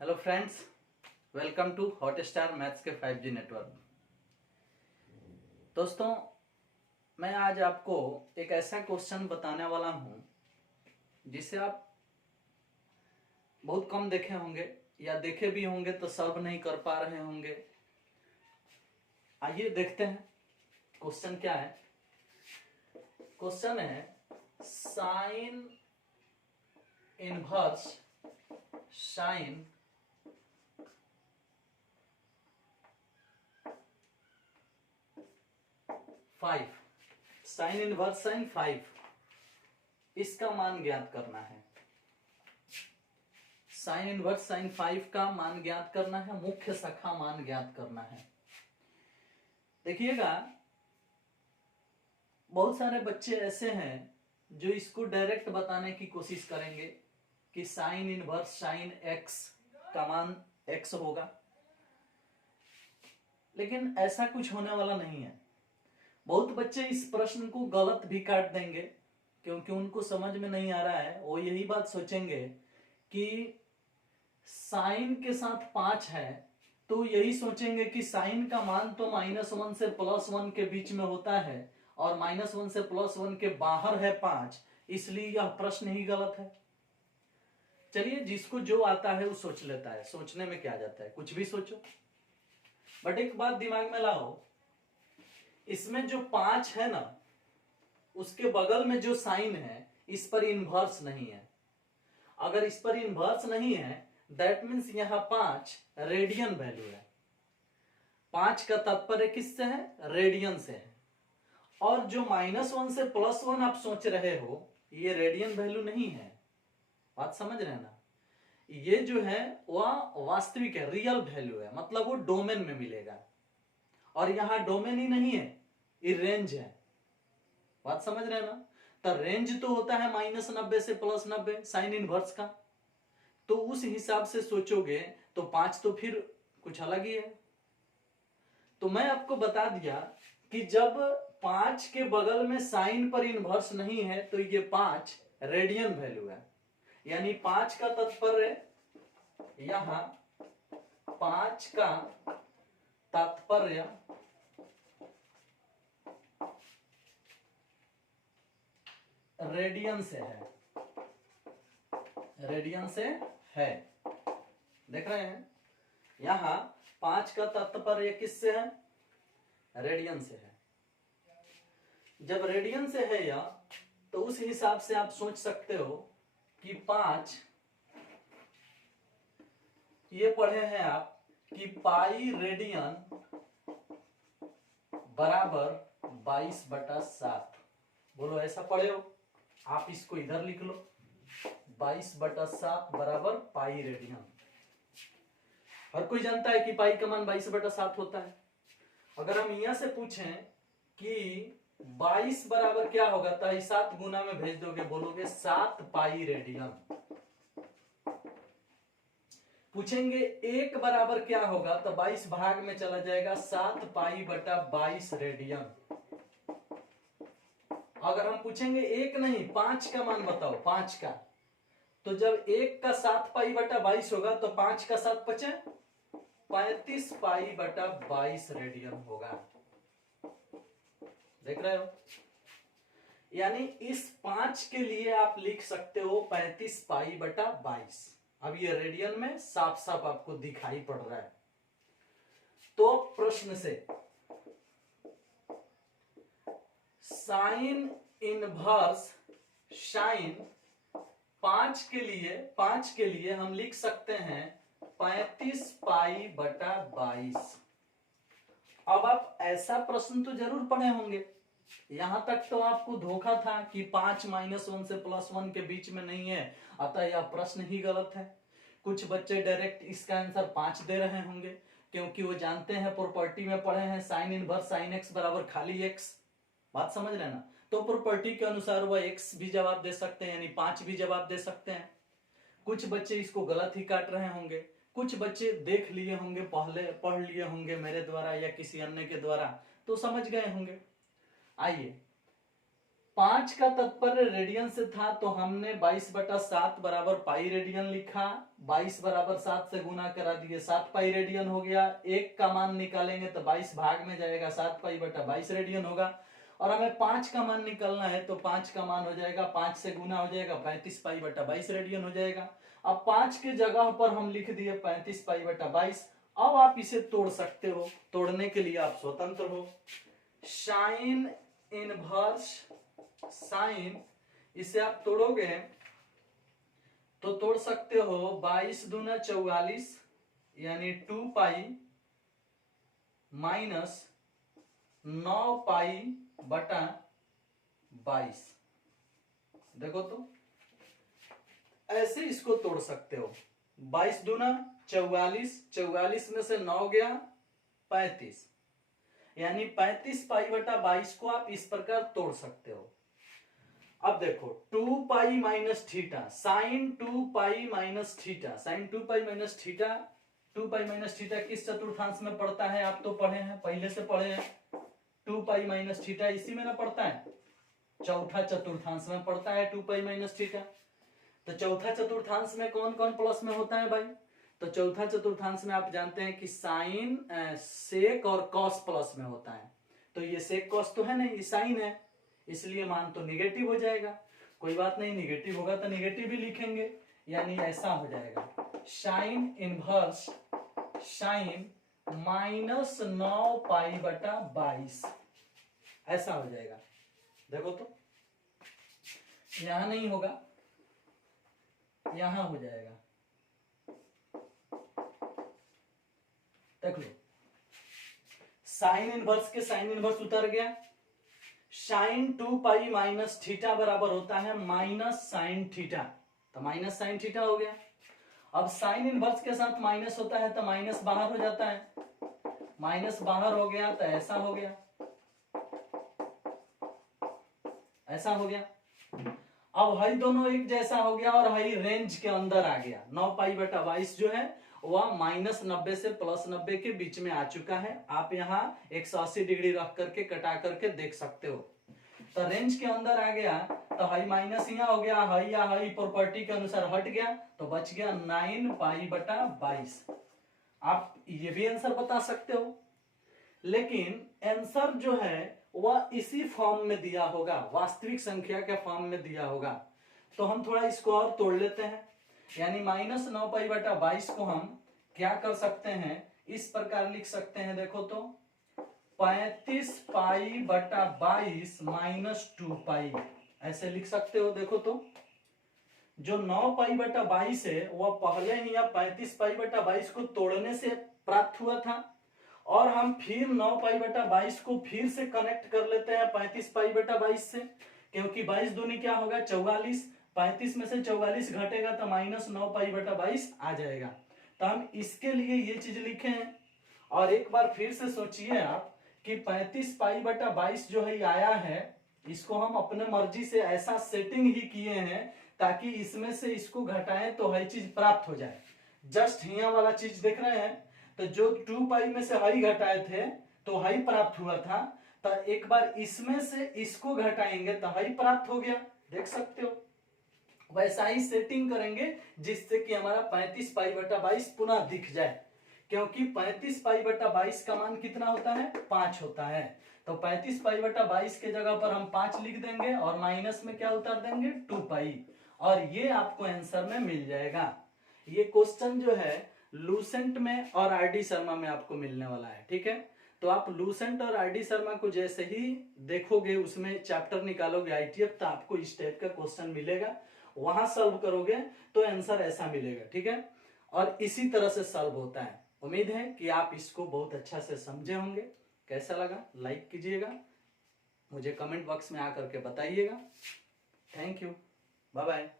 Hello friends, welcome to Hotstar maths के 5G network. दोस्तों, मैं आज आपको एक ऐसा क्वेश्चन बताने वाला हूं जिसे आप बहुत कम देखे होंगे या देखे भी होंगे तो सॉल्व नहीं कर पा रहे होंगे। आइए देखते हैं क्वेश्चन क्या है। क्वेश्चन है sine inverse sine 5, sine inverse sine 5, इसका मान ज्ञात करना है। साइन इनवर्स साइन 5 का मान ज्ञात करना है, मुख्य शाखा मान ज्ञात करना है। देखिएगा, बहुत सारे बच्चे ऐसे हैं जो इसको डायरेक्ट बताने की कोशिश करेंगे कि साइन इनवर्स साइन x का मान x होगा, लेकिन ऐसा कुछ होने वाला नहीं है। बहुत बच्चे इस प्रश्न को गलत भी काट देंगे क्योंकि उनको समझ में नहीं आ रहा है। वो यही बात सोचेंगे कि साइन के साथ 5 है तो यही सोचेंगे कि साइन का मान तो -1 से +1 के बीच में होता है और -1 से +1 के बाहर है 5, इसलिए यह प्रश्न ही गलत है। चलिए, जिसको जो आता है वो सोच लेता है, सोचने में क्या जाता है, कुछ भी सोचो। बट एक बात दिमाग में लाओ, इसमें जो 5 है ना, उसके बगल में जो साइन है इस पर इनवर्स नहीं है। अगर इस पर इनवर्स नहीं है दैट मीन्स यहां 5 रेडियन वैल्यू है। 5 का तात्पर्य किससे है? रेडियन से है। और जो -1 से +1 आप सोच रहे हो, ये रेडियन वैल्यू नहीं है। बात समझ रहे हैं ना? ये जो है वह वास्तविक है, रियल वैल्यू है, मतलब वो डोमेन में मिलेगा। और यहां डोमेन ही नहीं है, ये रेंज है। बात समझ रहे हैं ना? तो रेंज तो होता है -90 से +90 साइन इनवर्स का, तो उस हिसाब से सोचोगे तो 5 तो फिर कुछ अलग ही है। तो मैं आपको बता दिया कि जब 5 के बगल में साइन पर इनवर्स नहीं है तो ये 5 रेडियन वैल्यू है। यानी 5 का तात्पर्य, यहां 5 का तात्पर्य रेडियन से है, रेडियन से है। देख रहे हैं, यहां 5 का तात्पर्य किससे है? रेडियन से है। जब रेडियन से है यह, तो उस हिसाब से आप सोच सकते हो कि 5, ये पढ़े हैं आप कि पाई रेडियन बराबर 22/7। बोलो, ऐसा पढ़े हो? आप इसको इधर लिख लो, 22/7 बराबर पाई रेडियन। हर कोई जानता है कि पाई का मान 22/7 होता है। अगर हम यहां से पूछें कि 22 बराबर क्या होगा तो 7 गुना में भेज दोगे, बोलोगे 7 पाई रेडियन। पूछेंगे 1 बराबर क्या होगा तो 22 भाग में चला जाएगा, 7 पाई बटा 22 रेडियन। अगर हम पूछेंगे 1 नहीं 5 का मान बताओ, 5 का, तो जब 1 का 7 पाई बटा 22 होगा तो 5 का 7 बचे 35 पाई बटा 22 रेडियन होगा। देख रहे हो? यानी इस 5 के लिए आप लिख सकते हो 35 पाई बटा 22। अब ये रेडियन में साफ साफ आपको दिखाई पड़ रहा है। तो प्रश्न से साइन इनवर्स साइन 5 के लिए हम लिख सकते हैं 35 पाई बटा 22। अब आप ऐसा प्रश्न तो जरूर पढ़े होंगे। यहां तक तो आपको धोखा था कि 5 -1 से +1 के बीच में नहीं है, अतः यह प्रश्न ही गलत है। कुछ बच्चे डायरेक्ट इसका आंसर 5 दे रहे होंगे क्योंकि वो जानते हैं, प्रॉपर्टी में पढ़े हैं साइन इनवर्स साइन x बराबर खाली x। बात समझ रहे ना? तो प्रॉपर्टी के अनुसार वह x भी जवाब दे सकते हैं, यानी 5 भी जवाब दे सकते हैं। कुछ बच्चे इसको गलत ही काट रहे होंगे, कुछ बच्चे देख लिए होंगे, पहले पढ़ लिए होंगे मेरे द्वारा या किसी अन्य के द्वारा, तो समझ गए होंगे। आइए, 5 का तात्पर्य रेडियन से था, तो हमने 22/7 बराबर पाई रेडियन लिखा। 22 बराबर 7 से गुना करा दिए, 7 पाई रेडियन हो गया। 1 का मान निकालेंगे तो 22 भाग में जाएगा, 7 पाई बटा 22 रेडियन होगा। और हमें 5 का मान निकालना है, तो 5 का मान हो जाएगा, 5 से गुना हो जाएगा, 35 पाई बटा 22 रेडियन हो जाएगा। अब 5 के जगह पर हम लिख दिए 35 पाई बटा 22। अब आप इसे तोड़ सकते हो, तोड़ने के लिए आप स्वतंत्र हो। साइन इनवर्स साइन, इसे आप तोड़ोगे तो तोड़ सकते हो 22 दूना 44 यानी 2 पाई माइनस 9 पाई बटा 22। देखो तो ऐसे इसको तोड़ सकते हो। 22 दूना 44, 44 में से 9 गया 35, यानी 35 पाई बटा 22 को आप इस प्रकार तोड़ सकते हो। अब देखो 2 pi minus theta, sine 2 pi minus theta, sine 2 pi minus theta, 2 pi minus theta किस चतुर्थांश में पड़ता है? आप तो पढ़े हैं, पहले से पढ़े हैं। 2 पाई माइनस थीटा इसी में ना पड़ता है, चौथा चतुर्थांश में पड़ता है 2 पाई माइनस थीटा। तो चौथा चतुर्थांश में कौन कौन प्लस में होता है भाई? तो चौथा चतुर्थांश में आप जानते हैं कि साइन, सेक और कॉस प्लस में होता है। तो ये सेक कॉस तो है नहीं, ये साइन है, इसलिए मान तो निगेटिव हो जाएगा। कोई बात नहीं, निगेटिव होगा तो निगेटिव भी लिखेंगे, यानी ऐसा हो जाएगा साइन इनवर्स साइन माइनस 9 पाई बटा 22, ऐसा हो जाएगा। देखो तो यहां नहीं होगा, यहां हो जाएगा। देख लो, साइन इनवर्स के साइन इनवर्स उतर गया। साइन 2 पाई माइनस थीटा बराबर होता है माइनस साइन थीटा, तो माइनस साइन थीटा हो गया। अब साइन इनवर्स के साथ माइनस होता है तो माइनस बाहर हो जाता है, माइनस बाहर हो गया तो ऐसा हो गया, ऐसा हो गया। अब हई दोनों एक जैसा हो गया और हई रेंज के अंदर आ गया। 9 पाई बटा 22 जो है वह माइनस 90 से प्लस 90 के बीच में आ चुका है। आप यहाँ 180 डिग्री रख करके कटा करके देख सकते हो। तो रेंज के अंदर आ गया, तो हई माइनस यहाँ हो गया, हई या हई प्रॉपर्टी के अनुसार हट गया, तो बच गया 9 पाई बटा 22। आप ये भी आंसर बता सकते हो, लेकिन आंसर जो है वह इसी फॉर्म में दिया होगा, वास्तविक संख्या के फॉर्म में दिया होगा। तो हम थोड़ा इसको और तोड़ लेते हैं, यानी माइनस 9 पाई बटा 22 को हम क्या कर सकते हैं, इस प्रकार लिख सकते हैं। देखो तो 35 पाई बटा 22 माइनस 2 पाई, ऐसे लिख सकते हो। देखो तो जो 9 पाई बटा 22 है वह पहले ही या 35 पाई बटा 22 को तोड़ने से प्राप्त हुआ था, और हम फिर 9 पाई बटा 22 को फिर से कनेक्ट कर लेते हैं 35 पाई बटा 22 से, क्योंकि 22 दूनी क्या होगा 44, 35 में से 44 घटेगा तो माइनस 9 पाई बटा 22 आ जाएगा। तो हम इसके लिए ये चीज लिखे हैं। और एक बार फिर से सोचिए आप कि 35 पाई बटा 22 जो है आया है, इसको हम अपने मर्जी से ऐसा सेटिंग ही किए हैं ताकि इसमें से इसको घटाएं तो हर चीज प्राप्त हो जाए। जस्ट यहाँ वाला चीज देख रहे हैं, तो जो 2 पाई में से हई घटाए थे तो हई प्राप्त हुआ था, तो एक बार इसमें से इसको घटाएंगे तो हई प्राप्त हो गया, देख सकते हो। वैसा ही सेटिंग करेंगे जिससे कि हमारा 35 पाई बटा 22 पुनः दिख जाए, क्योंकि 35 पाई बटा 22 का मान कितना होता है 5 होता है। तो 35 पाई बटा 22 के जगह पर हम 5 लिख देंगे और माइनस में क्या उतार देंगे 2 पाई, और ये आपको आंसर में मिल जाएगा। ये क्वेश्चन जो है लूसेंट में और आरडी शर्मा में आपको मिलने वाला है, ठीक है। तो आप लूसेंट और आरडी शर्मा को जैसे ही देखोगे, उसमें चैप्टर निकालोगे आईटीएफ, तो आपको इस टाइप का क्वेश्चन मिलेगा, वहां सॉल्व करोगे तो आंसर ऐसा मिलेगा, ठीक है। और इसी तरह से सॉल्व होता है। उम्मीद है कि आप इसको बहुत अच्छा से समझे होंगे। कैसा लगा लाइक कीजिएगा, मुझे कमेंट बॉक्स में आकर के बताइएगा। Thank you, bye bye.